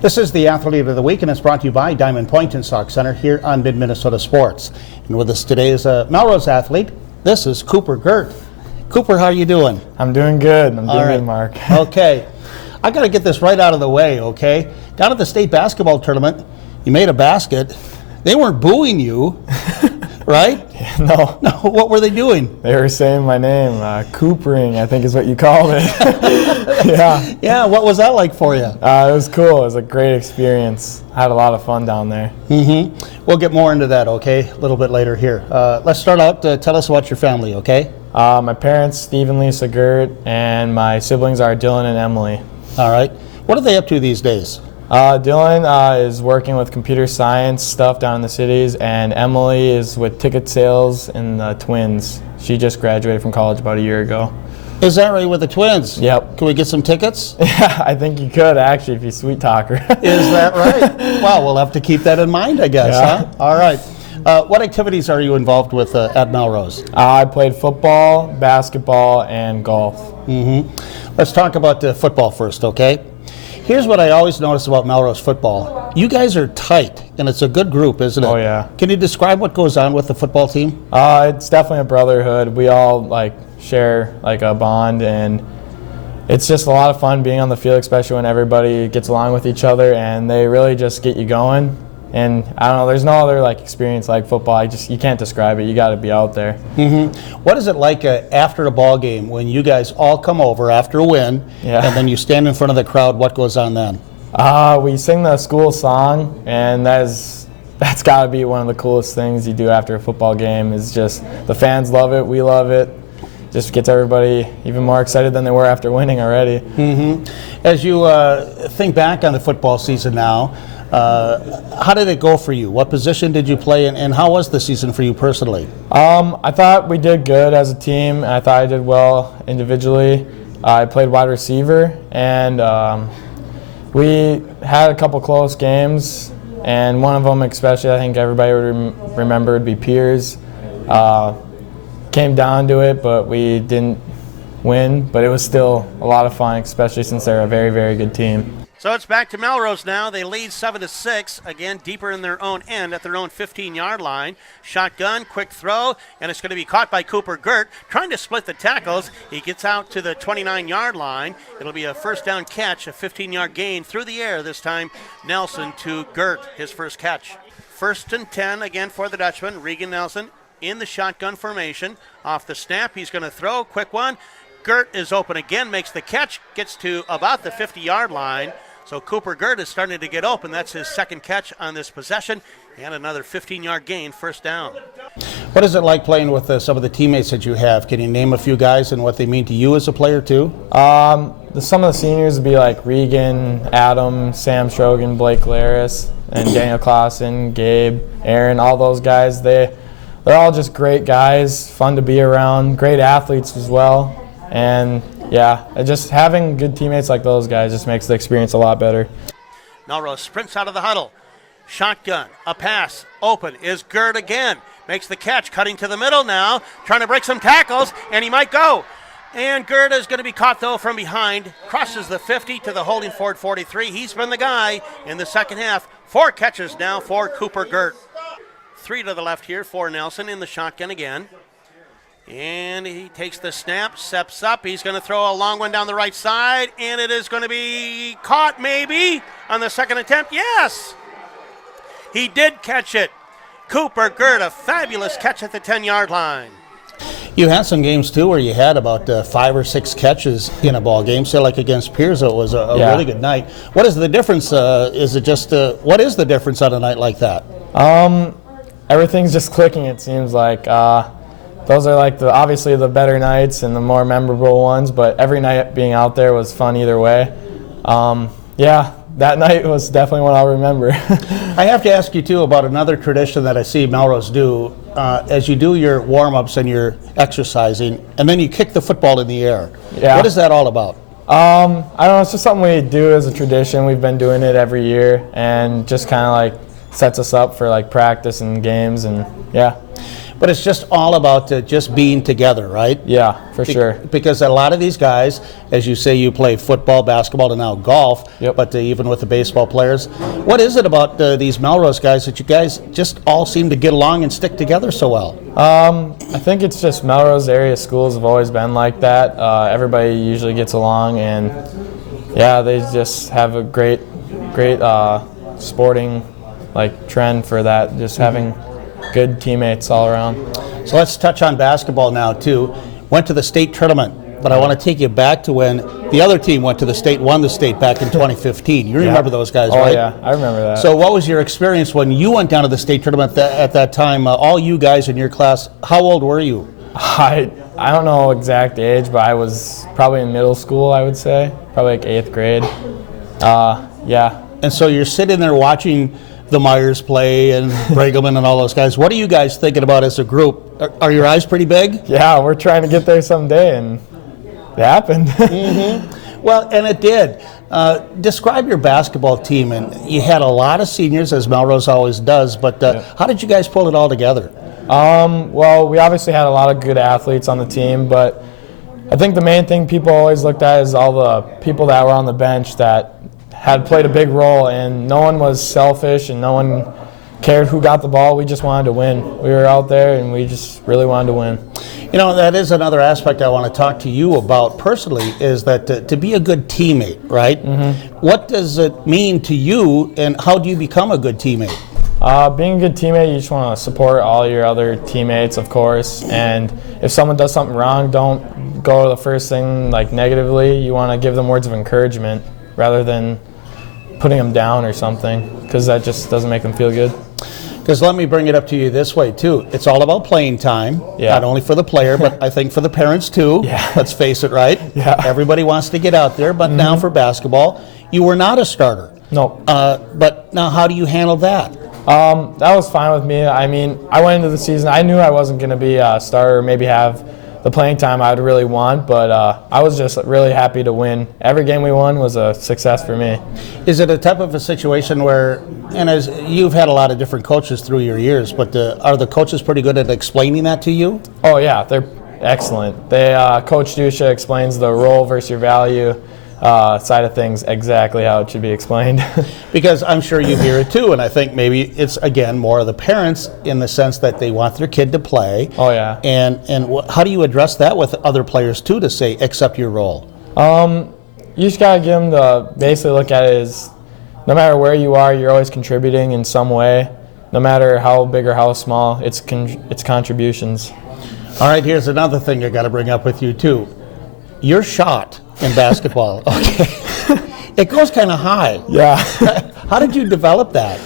This is the Athlete of the Week, and it's brought to you by Diamond Point and Sauk Center here on Midmnsports. And with us today is a Melrose athlete. This is Cooper Gert. Cooper, how are you doing? I'm doing good. I'm doing good, Mark. Okay. I got to get this right out of the way, okay? Down at the state basketball tournament, you made a basket. They weren't booing you, right? No. No. What were they doing? They were saying my name. Coopering, I think is what you called it. Yeah. Yeah, what was that like for you? It was cool. It was a great experience. I had a lot of fun down there. Mm-hmm. We'll get more into that, okay, a little bit later here. Let's start out. Tell us about your family, okay? My parents, Steve and Lisa Gert, and my siblings are Dylan and Emily. All right. What are they up to these days? Dylan is working with computer science stuff down in the cities, and Emily is with ticket sales in the Twins. She just graduated from college about a year ago. Is that right, with the Twins? Yep. Can we get some tickets? Yeah, I think you could, actually, if you sweet talk her. Is that right? Well, we'll have to keep that in mind, I guess, yeah. huh? All right. What activities are you involved with at Melrose? I played football, basketball, and golf. Mm-hmm. Let's talk about football first, okay? Here's what I always notice about Melrose football. You guys are tight, and it's a good group, isn't it? Oh, yeah. Can you describe what goes on with the football team? It's definitely a brotherhood. We all share a bond, and it's just a lot of fun being on the field, especially when everybody gets along with each other, and they really just get you going. And I don't know, there's no other experience like football. You can't describe it. You got to be out there. Mm-hmm. What is it like after a ball game when you guys all come over after a win, and then you stand in front of the crowd? What goes on then? We sing the school song, and that's got to be one of the coolest things you do after a football game. Is just the fans love it, we love it. Just gets everybody even more excited than they were after winning already. Mm-hmm. As you think back on the football season now, how did it go for you? What position did you play in, and how was the season for you personally? I thought we did good as a team. I thought I did well individually. I played wide receiver, and we had a couple close games, and one of them especially I think everybody would remember would be Piers. Came down to it, but we didn't win, but it was still a lot of fun, especially since they're a very, very good team. So it's back to Melrose now. They lead 7-6, again deeper in their own end at their own 15-yard line. Shotgun, quick throw, and it's going to be caught by Cooper Gert, trying to split the tackles. He gets out to the 29-yard line. It'll be a first down catch, a 15-yard gain through the air this time. Nelson to Gert, his first catch. 1st and 10 again for the Dutchman. Regan Nelson in the shotgun formation. Off the snap, he's going to throw, quick one. Gert is open again, makes the catch, gets to about the 50-yard line. So Cooper Gert is starting to get open. That's his second catch on this possession, and another 15-yard gain, first down. What is it like playing with some of the teammates that you have? Can you name a few guys and what they mean to you as a player too? Some of the seniors would be like Regan, Adam, Sam Strogan, Blake Laris, and Daniel Clausen, Gabe, Aaron, all those guys. They're all just great guys, fun to be around, great athletes as well. And yeah, just having good teammates like those guys just makes the experience a lot better. Melrose sprints out of the huddle. Shotgun, a pass, open is Gert again. Makes the catch, cutting to the middle now, trying to break some tackles, and he might go. And Gert is going to be caught, though, from behind. Crosses the 50 to the holding Ford 43. He's been the guy in the second half. 4 catches now for Cooper Gert. 3 to the left here for Nelson in the shotgun again. And he takes the snap, steps up. He's going to throw a long one down the right side, and it is going to be caught maybe on the second attempt. Yes! He did catch it. Cooper Gert, a fabulous catch at the 10-yard line. You had some games, too, where you had about 5 or 6 catches in a ball game. So like against Piers, it was a really good night. What is the difference? What is the difference on a night like that? Everything's just clicking, it seems like. Those are obviously the better nights and the more memorable ones, but every night being out there was fun either way. That night was definitely one I'll remember. I have to ask you, too, about another tradition that I see Melrose do. As you do your warm-ups and your exercising, and then you kick the football in the air. Yeah. What is that all about? I don't know, it's just something we do as a tradition. We've been doing it every year, and just kind of sets us up for practice and games, and yeah. But it's just all about just being together, right? Yeah, for sure. Because a lot of these guys, as you say, you play football, basketball, and now golf, Yep. but even with the baseball players. What is it about these Melrose guys that you guys just all seem to get along and stick together so well? I think it's just Melrose area schools have always been like that. Everybody usually gets along, and yeah, they just have a great sporting trend for that, just having good teammates all around. So let's touch on basketball now too. Went to the state tournament, but I want to take you back to when the other team went to the state, won the state back in 2015. You remember those guys, right? Oh yeah, I remember that. So what was your experience when you went down to the state tournament at that time? All you guys in your class, how old were you? I don't know exact age, but I was probably in middle school, I would say, probably like 8th grade. Yeah. And so you're sitting there watching the Myers play and Bregelman and all those guys. What are you guys thinking about as a group? Are your eyes pretty big? Yeah, we're trying to get there someday, and it happened. Well, and it did. Describe your basketball team. And you had a lot of seniors, as Melrose always does, but how did you guys pull it all together? Well, we obviously had a lot of good athletes on the team, but I think the main thing people always looked at is all the people that were on the bench that had played a big role, and no one was selfish and no one cared who got the ball. We just wanted to win. We were out there and we just really wanted to win. You know, that is another aspect I want to talk to you about personally, is that to be a good teammate, right? What does it mean to you, and how do you become a good teammate? Being a good teammate, you just want to support all your other teammates, of course, and if someone does something wrong, don't go to the first thing negatively. You want to give them words of encouragement rather than putting them down or something, because that just doesn't make them feel good. Because let me bring it up to you this way too. It's all about playing time, not only for the player, but I think for the parents too. Let's face it, right? Everybody wants to get out there, but now for basketball, you were not a starter. No. But now how do you handle that? That was fine with me. I mean, I went into the season, I knew I wasn't going to be a starter, maybe have the playing time I would really want, but I was just really happy to win. Every game we won was a success for me. Is it a type of a situation where, and as you've had a lot of different coaches through your years, but are the coaches pretty good at explaining that to you? Oh yeah, they're excellent. Coach Dusha explains the role versus your value side of things exactly how it should be explained. Because I'm sure you hear it too, and I think maybe it's, again, more of the parents in the sense that they want their kid to play. Oh yeah. And how do you address that with other players too, to say, accept your role? You just gotta get them to basically look at it as, no matter where you are, you're always contributing in some way. No matter how big or how small, it's contributions. All right, here's another thing I got to bring up with you too. Your shot in basketball, okay, it goes kind of high. Yeah. How did you develop that?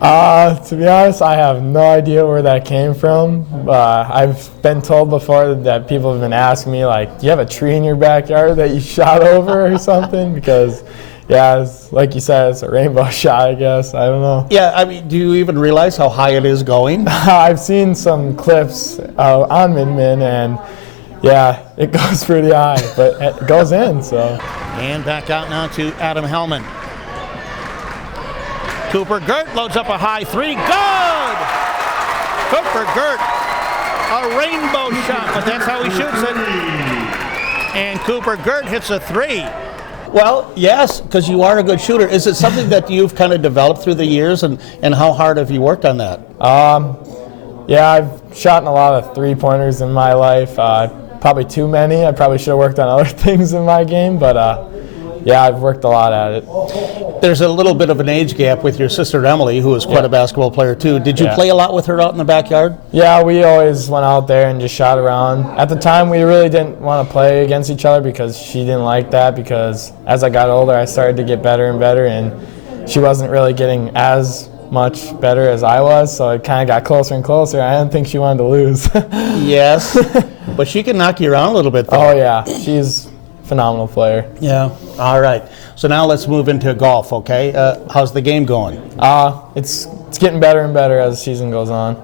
To be honest, I have no idea where that came from. I've been told before that people have been asking me, do you have a tree in your backyard that you shot over or something? Because, yeah, like you said, it's a rainbow shot, I guess. I don't know. Yeah, I mean, do you even realize how high it is going? I've seen some clips on Midman, and yeah, it goes pretty high, but it goes in, so. And back out now to Adam Hellman. Cooper Gert loads up a high three. Good! Cooper Gert, a rainbow shot, but that's how he shoots it. And Cooper Gert hits a three. Well, yes, because you are a good shooter. Is it something that you've kind of developed through the years, and how hard have you worked on that? Yeah, I've shot in a lot of three-pointers in my life. Probably too many. I probably should have worked on other things in my game, but yeah, I've worked a lot at it. There's a little bit of an age gap with your sister Emily, who is quite a basketball player too. Did you play a lot with her out in the backyard? Yeah, we always went out there and just shot around. At the time, we really didn't want to play against each other because she didn't like that, because as I got older, I started to get better and better, and she wasn't really getting as much better as I was, so it kind of got closer and closer. I didn't think she wanted to lose. Yes, but she can knock you around a little bit though. Oh yeah, she's a phenomenal player. Yeah. All right. So now let's move into golf, okay? How's the game going? It's getting better and better as the season goes on.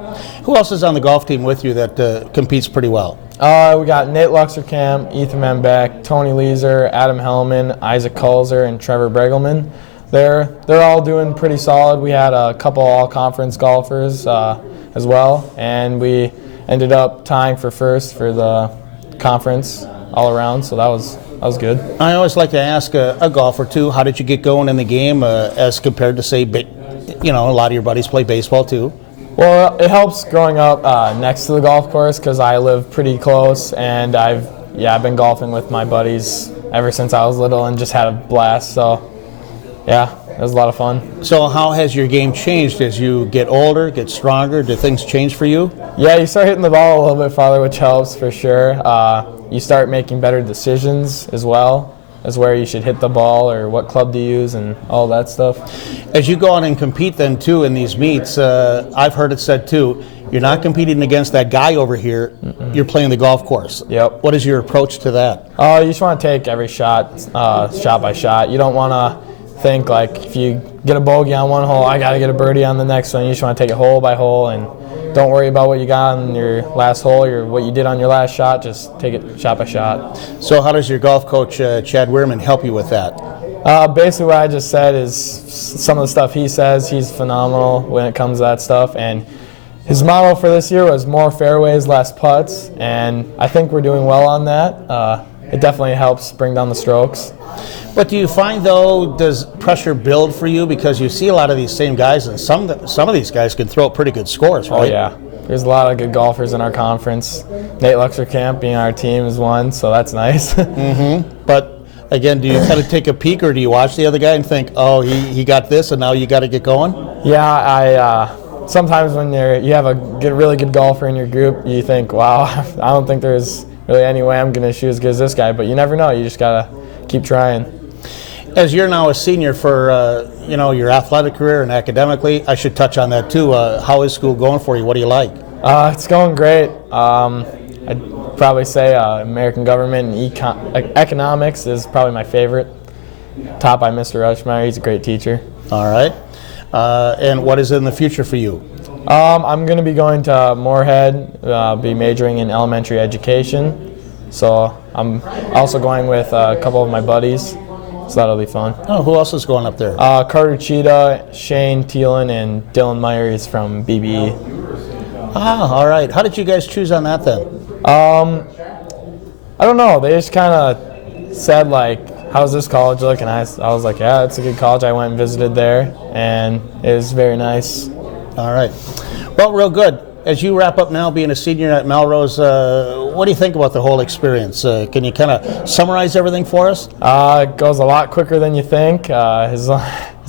Who else is on the golf team with you that competes pretty well? We got Nate Luxerkamp, Ethan Membeck, Tony Leeser, Adam Hellman, Isaac Kulzer, and Trevor Bregelman. They're all doing pretty solid. We had a couple all-conference golfers as well, and we ended up tying for first for the conference all around, so that was good. I always like to ask a golfer too, how did you get going in the game as compared to say, a lot of your buddies play baseball too? Well, it helps growing up next to the golf course because I live pretty close, and I've been golfing with my buddies ever since I was little and just had a blast. So, yeah, it was a lot of fun. So how has your game changed as you get older, get stronger? Do things change for you? Yeah, you start hitting the ball a little bit farther, which helps for sure. You start making better decisions as well, as where you should hit the ball or what club to use and all that stuff. As you go out and compete then too in these meets, I've heard it said too, you're not competing against that guy over here, you're playing the golf course. Yep. What is your approach to that? You just want to take every shot, shot by shot. You don't want to think like if you get a bogey on one hole, I got to get a birdie on the next one. You just want to take it hole by hole and don't worry about what you got on your last hole or what you did on your last shot. Just take it shot by shot. So how does your golf coach, Chad Weirman, help you with that? Basically what I just said is some of the stuff he says. He's phenomenal when it comes to that stuff. And his motto for this year was more fairways, less putts. And I think we're doing well on that. It definitely helps bring down the strokes. But do you find, though, does pressure build for you? Because you see a lot of these same guys, and some of these guys can throw up pretty good scores, right? Oh, yeah. There's a lot of good golfers in our conference. Nate Luxerkamp being our team is one, so that's nice. But, again, do you kind of take a peek, or do you watch the other guy and think, oh, he got this, and now you got to get going? Yeah, sometimes when you have a really good golfer in your group, you think, wow, I don't think there's really any way I'm going to shoot as good as this guy. But you never know. You just got to keep trying. As you're now a senior for your athletic career and academically, I should touch on that too. How is school going for you? What do you like? It's going great. I'd probably say American government and economics is probably my favorite. Taught by Mr. Rushmeyer. He's a great teacher. All right. And what is in the future for you? I'm going to be going to Moorhead, be majoring in elementary education. So I'm also going with a couple of my buddies. So that'll be fun. Oh, who else is going up there? Carter Cheetah, Shane Thielen, and Dylan Myers from BBE. Ah, all right. How did you guys choose on that then? I don't know. They just kind of said, like, how's this college look? And I was like, yeah, it's a good college. I went and visited there, and it was very nice. All right. Well, real good. As you wrap up now being a senior at Melrose, what do you think about the whole experience? Can you kind of summarize everything for us? It goes a lot quicker than you think. As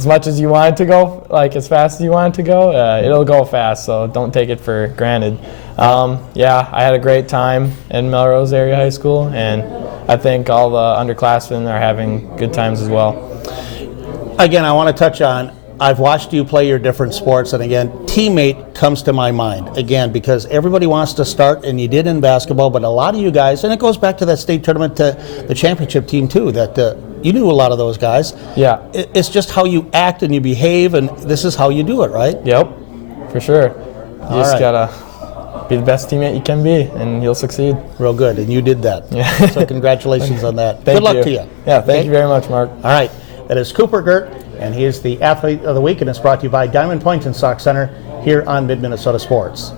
much as you want it to go, like as fast as you want it to go, it'll go fast, so don't take it for granted. Yeah, I had a great time in Melrose Area High School, and I think all the underclassmen are having good times as well. Again, I want to touch on, I've watched you play your different sports, and again, teammate comes to my mind, again, because everybody wants to start, and you did in basketball, but a lot of you guys, and it goes back to that state tournament, to the championship team too, that you knew a lot of those guys. Yeah. It's just how you act and you behave, and this is how you do it, right? Yep, for sure. You just got to be the best teammate you can be, and you'll succeed. Real good, and you did that. Yeah. So congratulations on that. Good luck to you. Yeah, thank you very much, Mark. All right, that is Cooper Gert, and he is the Athlete of the Week, and it's brought to you by Diamond Point and Sauk Center here on Mid-Minnesota Sports.